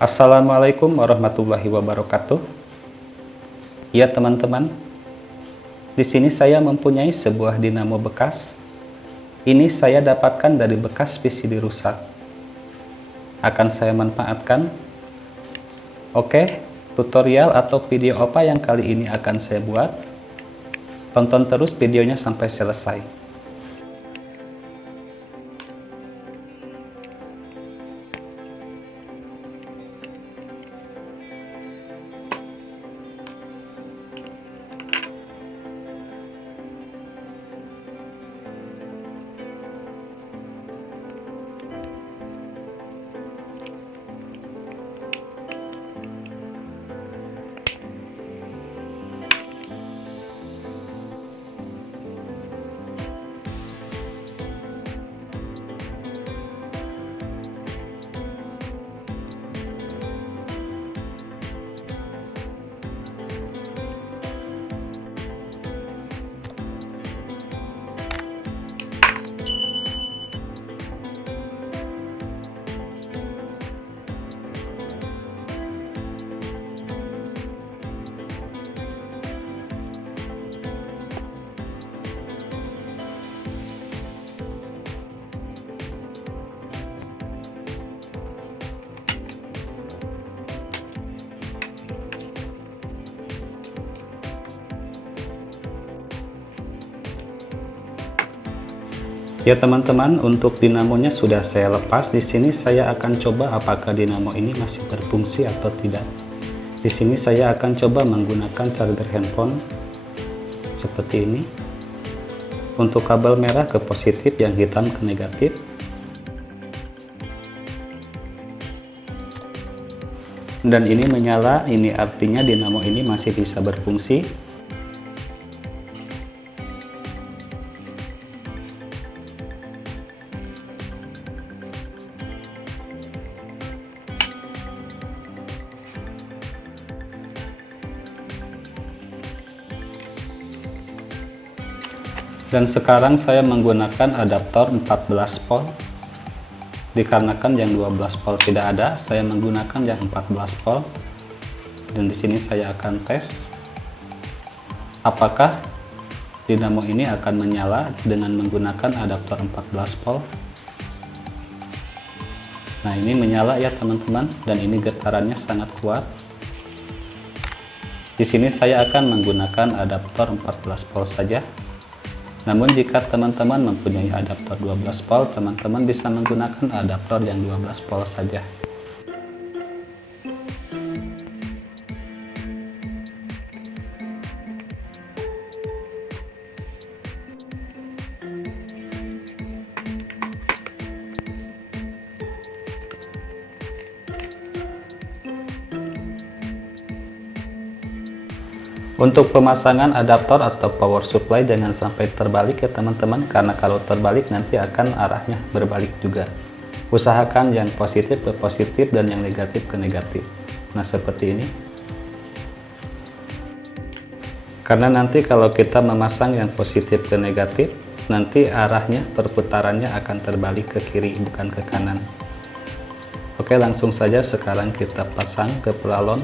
Assalamualaikum warahmatullahi wabarakatuh. Ya teman-teman, di sini saya mempunyai sebuah dinamo bekas. Ini saya dapatkan dari bekas PCD rusak. Akan saya manfaatkan. Oke, tutorial atau video apa yang kali ini akan saya buat? Tonton terus videonya sampai selesai. Ya teman-teman, untuk dinamonya sudah saya lepas. Di sini saya akan coba apakah dinamo ini masih berfungsi atau tidak. Di sini saya akan coba menggunakan charger handphone seperti ini. Untuk kabel merah ke positif, yang hitam ke negatif. Dan ini menyala, ini artinya dinamo ini masih bisa berfungsi. Dan sekarang saya menggunakan adaptor 14 volt. Dikarenakan yang 12 volt tidak ada, saya menggunakan yang 14 volt. Dan di sini saya akan tes apakah dinamo ini akan menyala dengan menggunakan adaptor 14 volt. Nah, ini menyala ya teman-teman, dan ini getarannya sangat kuat. Di sini saya akan menggunakan adaptor 14 volt saja. Namun jika teman-teman mempunyai adaptor 12 volt, teman-teman bisa menggunakan adaptor yang 12 volt saja. Untuk pemasangan adaptor atau power supply jangan sampai terbalik ya teman-teman, karena kalau terbalik nanti akan arahnya berbalik juga. Usahakan yang positif ke positif dan yang negatif ke negatif. Nah, seperti ini. Karena nanti kalau kita memasang yang positif ke negatif, nanti arahnya perputarannya akan terbalik ke kiri bukan ke kanan. Oke, langsung saja sekarang kita pasang ke pelalon.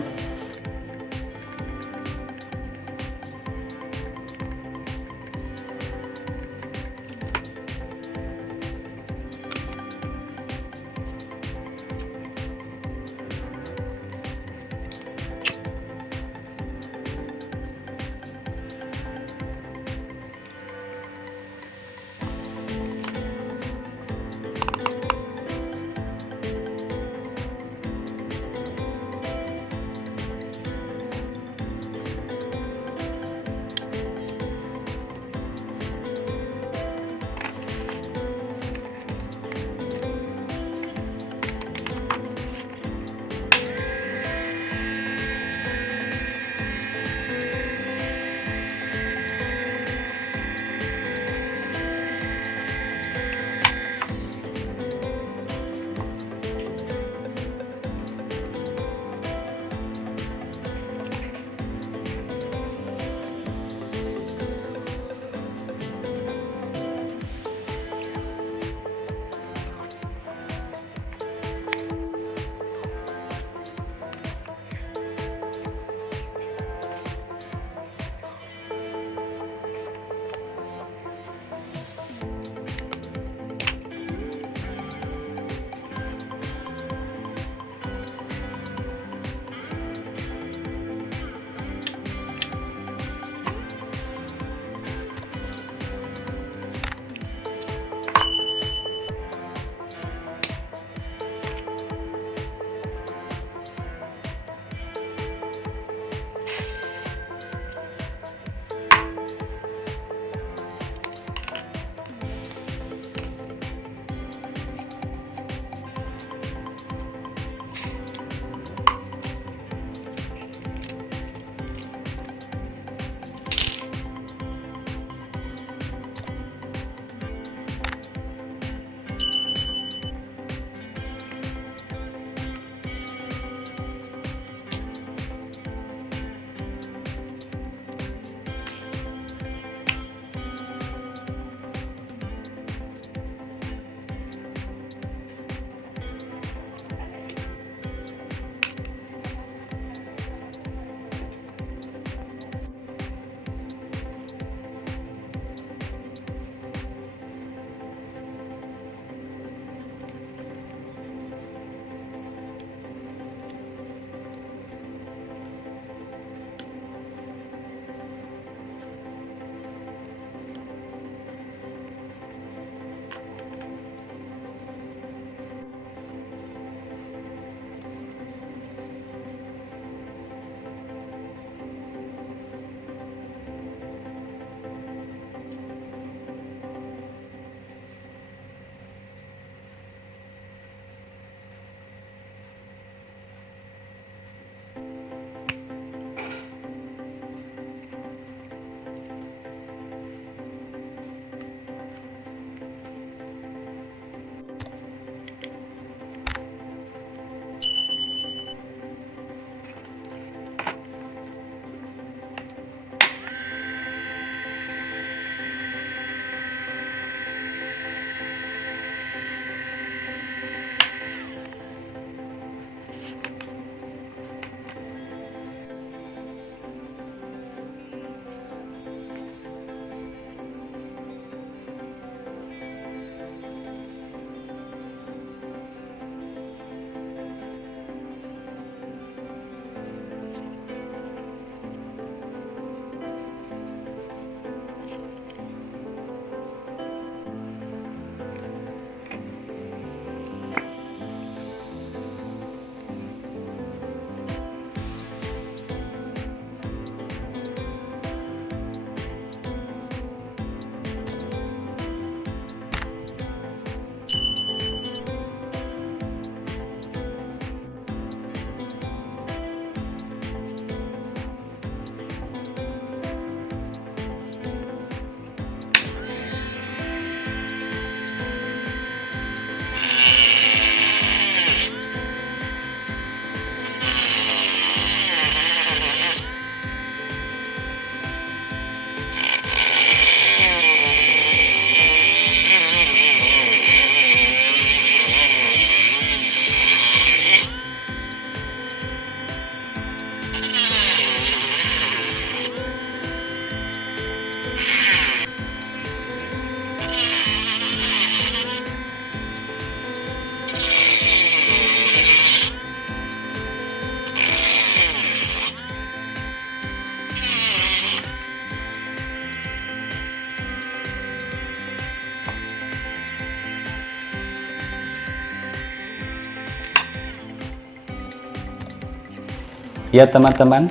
Ya teman-teman,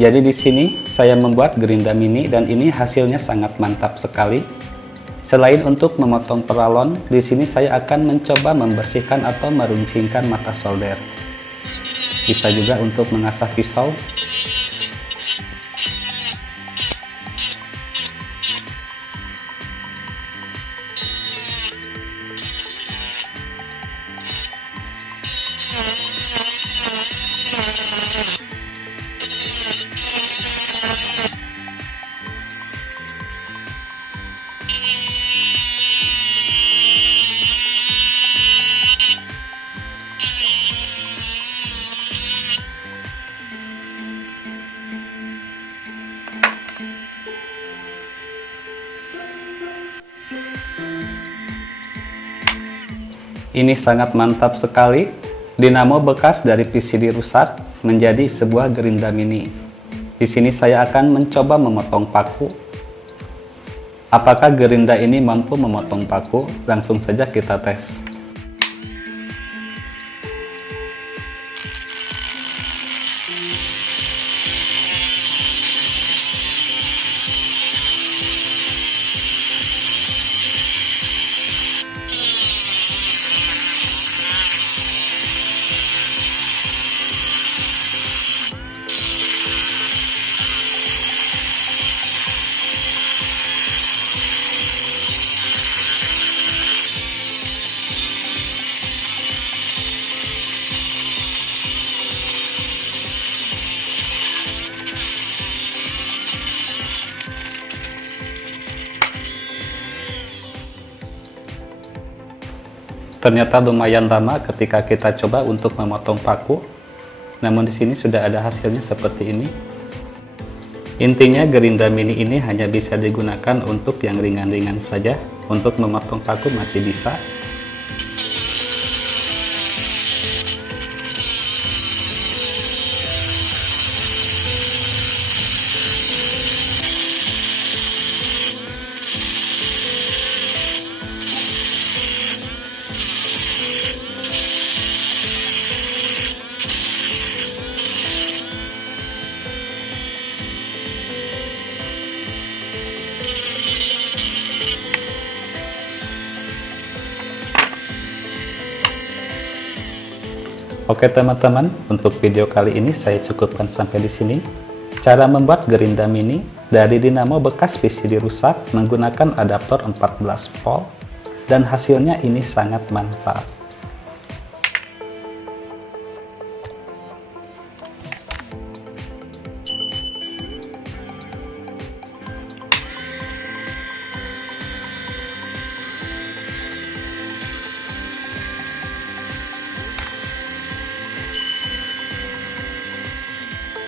jadi di sini saya membuat gerinda mini dan ini hasilnya sangat mantap sekali. Selain untuk memotong peralon, di sini saya akan mencoba membersihkan atau meruncingkan mata solder. Bisa juga untuk mengasah pisau. Ini sangat mantap sekali. Dinamo bekas dari PCD rusak menjadi sebuah gerinda mini. Di sini saya akan mencoba memotong paku. Apakah gerinda ini mampu memotong paku? Langsung saja kita tes. Ternyata lumayan lama ketika kita coba untuk memotong paku. Namun di sini sudah ada hasilnya seperti ini. Intinya gerinda mini ini hanya bisa digunakan untuk yang ringan-ringan saja. Untuk memotong paku masih bisa. Oke teman-teman, untuk video kali ini saya cukupkan sampai di sini. Cara membuat gerinda mini dari dinamo bekas PCD rusak menggunakan adaptor 14 volt dan hasilnya ini sangat mantap.